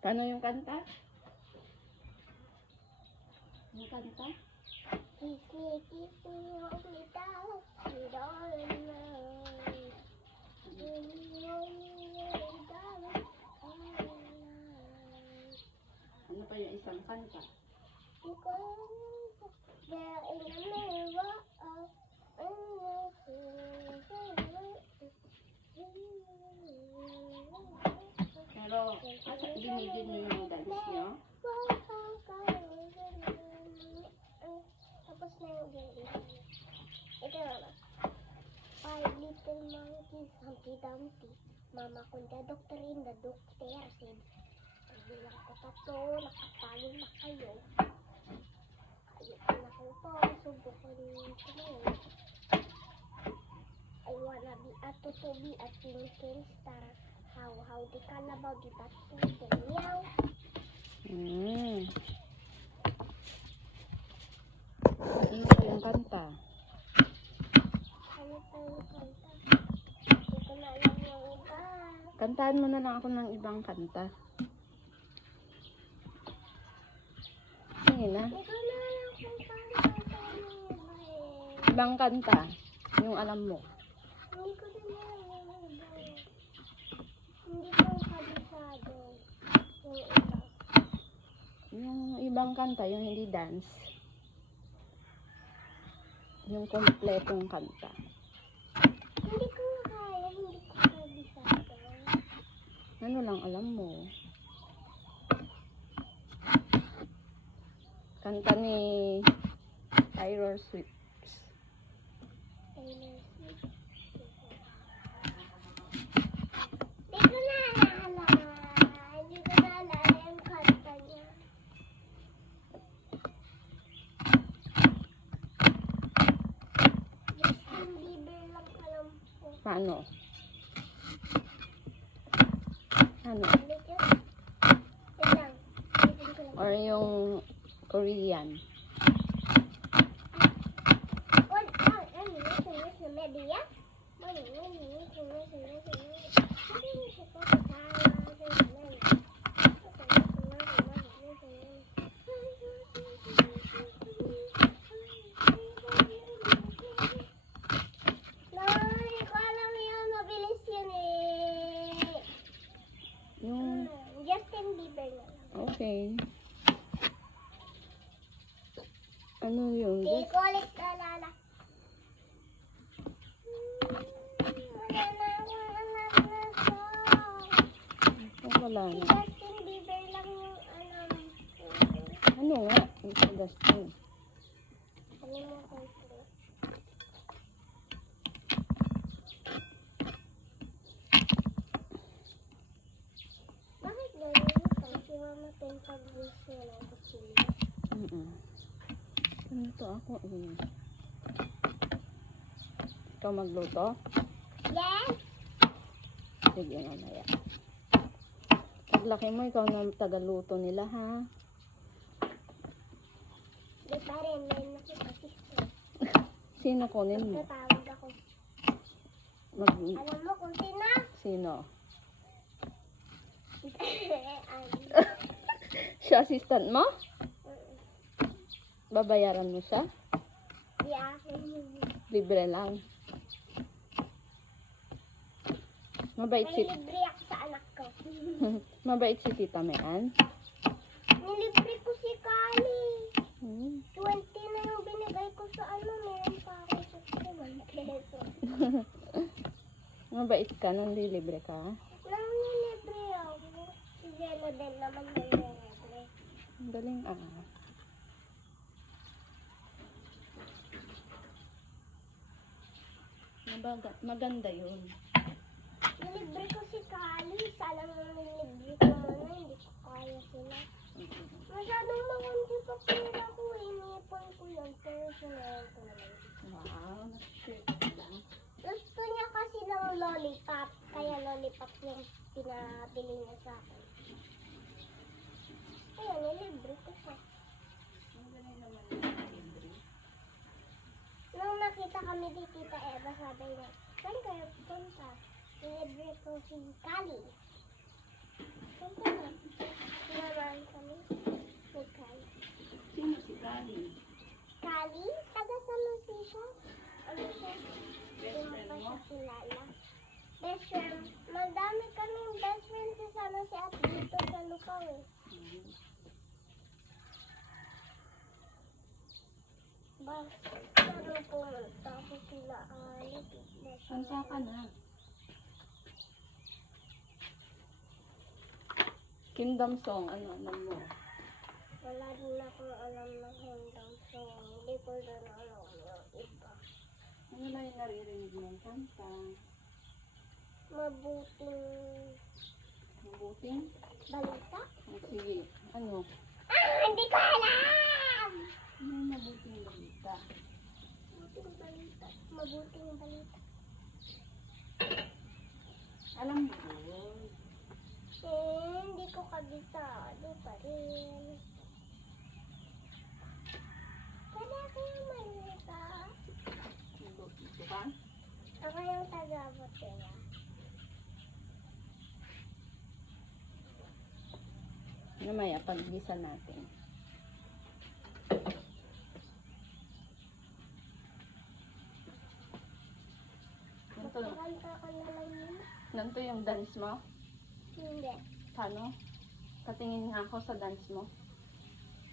Paano yung kanta? Yung kanta? Kiss me, hold me down, sweet all in love. Ano pa yung isang kanta? There in the mirror Pero, binigyan niyo yung dance niyo? Tapos na yung game. Ito na. Five little monkeys, Humpty Dumpty. Mama ko the doctor in the doctor said, pagbilang ko tato, nakapalo na kayo. Ayoko na kayo po, subukan niyo ngayon. I wanna be a to be a twinkling star. How the calabaw di tattoo meow. Ano pa yung kanta? Ano pa yung kanta? Hindi ko na alam yung iba. Kantahan mo na lang ako ng ibang kanta. Sige na. Hindi ko na alam kung paano kanta yung iba eh. Ibang kanta. Yung alam mo. Hindi ko din alam yung iba eh. Hindi ko kabisado yung iba. Yung ibang kanta, yung hindi dance. Yung kompletong kanta. Hindi ko kaya, hindi ko kabisado. Ano lang alam mo? Kanta ni Taylor Swift. Taylor Swift. Hindi ko na alala. Hindi ko na alala yung kanta niya. Justin Bieber lang alam ko. Paano? Ano? Wait lang. Isipin ko lang. Or yung Korean. Media? Yung, Justin Bieber na. okay. Ano yung, Di ko ulit alala. Wala na akong alam na song. wala Si na. Justin Bieber lang yung alam ko. Ano nga? Yung sa Dustin. Kalimutan ko. Bakit ganun ito? Si Mama Ten pag-wish na lang kutsilyo. Ganito ako eh. Ikaw magluto? Yes! Sige, mamaya. Paglaki mo, ikaw na tagaluto nila, ha? Di pa rin, may nakipag-sister. Sino kunin mo? Tatawag ako. Alam mo kung sino? Sino? Ano? Siya assistant mo? Babayaran mo siya? Di akin. Libre lang. Mabait May si libre ako sa anak ko. Mabait si Tita Mean. Nilibre ko si Kali. 20 Hmm. na yung binigay ko sa ano. Meron pa ako sa 1 peso. Mabait ka nung lilibre ka. Nang nilibre ako. Si Jello din naman nilibre. Ang galing Maganda yun. Nilibre ko si Kali. Sana mo nilibre ko muna. Hindi ko kaya sila. Masyadong makunti pa pera ko. Inipon ko yun. Pero sinayan ko naman. Wow, na-share lang. Gusto niya kasi ng lollipop. Kaya lollipop yung pinabili niya sa akin. Kaya nilibre ko siya. Ang galing naman yung libre. Nung nakita kami di Tita Eva, sabi niya, saan kayo punta? Nilibre ko si Kali. Punta na. ikaw eh. Basta pumunta ko sila alit. Sansa ka na. Kingdom Song, ano mo? Wala din ako alam ng handang song. Hindi ko din alam yung iba. Ano na yung naririnig mong kanta? Mabuting Mabuting? balita? Sige, ano? Hindi ko alam! Ano yung mabuting balita? Mabuting balita. Mabuting balita. Alam mo yun. Hindi ko kabisado pa rin. Kaya kayo malita. Dito ka? Ako yung tagabot nila. Namaya, paggisa natin. Magkakanta ka na lang yun? Nanto yung dance mo? Hindi. Paano? Katingin nga ako sa dance mo.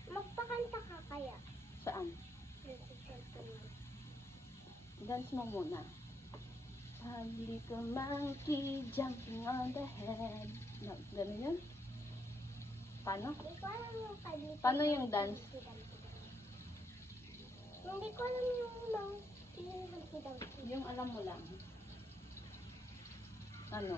Magpakanta ka kaya? Saan? Dance mo muna. A little monkey jumping on the head. Ganun yun? Paano? Hindi ko alam yung kalita. Paano yung dance? Hindi ko alam yung hanky-danky. Yung alam mo lang. Ano?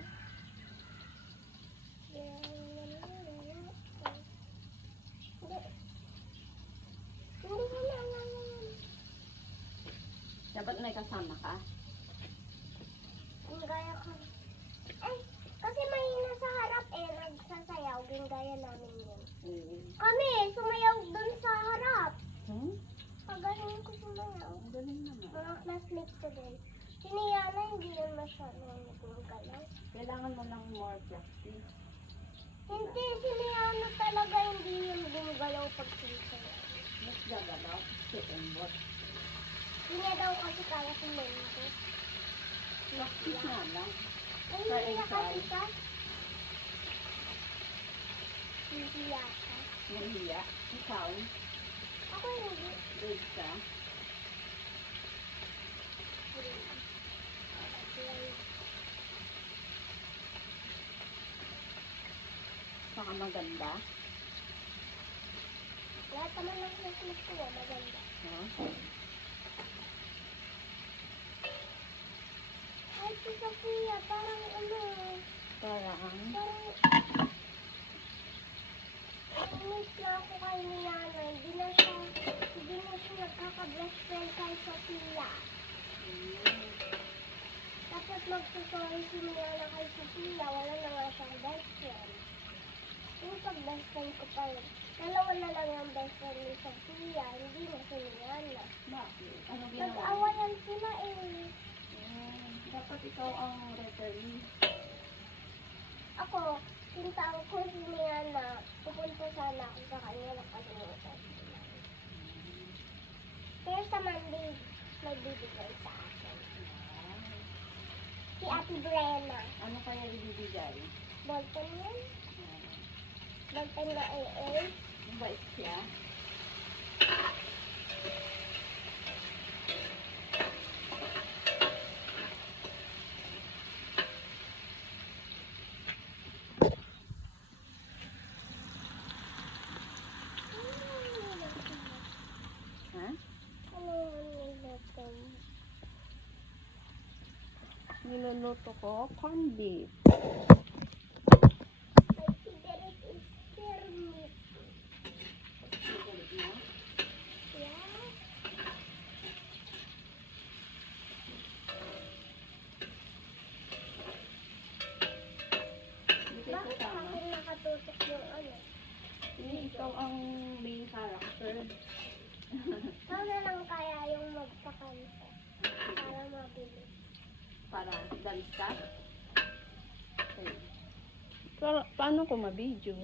Hindi ko na alam yun. Dapat may kasama ka? Ang gaya ko. Ay, kasi may nasa harap nagsasayaw. Gingaya namin yun. Kami, sumayaw dun sa harap. Pagaling ko sumayaw. Ang galing naman. Mga classmates ko din. Si Niana, hindi yun masyadong gumagalaw. Kailangan mo lang more practice. Hindi, si Niana talaga hindi yun gumagalaw pag sumayaw. Mas gagalaw. Si Embot. Hindi niya daw kasi kaya si Mendo. Practice nga lang. Ay, Sa hindi niya kasi exercise. siya. Hindi yata. Nahiya. Ikaw, Ako hindi. good ka. Saka maganda. Lahat naman ng classmates ko, maganda. Huh? Ay, si Sophia, parang Parang, miss na ako kay Niana. Hindi na siya nagkaka-best friend kay Sophia. Tapos magsusorry si Niana kay Sophia, wala na nga siyang best friend. Yung pag-best friend ko pa rin, dalawa na lang yung best friend ni Sophia, hindi na si Niana. bakit? Ano ginawa? Nag-awayan sila eh. Dapat ikaw ang referee. Ako, tinatawag ko si Niana, pupunta sana ako sa kanya, nakalimutan sila. Pero sa Monday, may bibigay sa akin. Si Ate Brenna. Ano kaya ibibigay? Bolton yun? Bolton na AA. Mabait siya. Ha? Ano yung Bolton? Niluluto ko corned beef. My favorite is Kermit. Yeah. Hindi kayo Bakit sa kasama. akin nakatutok yung ano? Hindi, ikaw ang main character. Sana lang kaya yung magpakanta para mabilis. Para dance ka. Okay. Pero, paano ko mabidyo?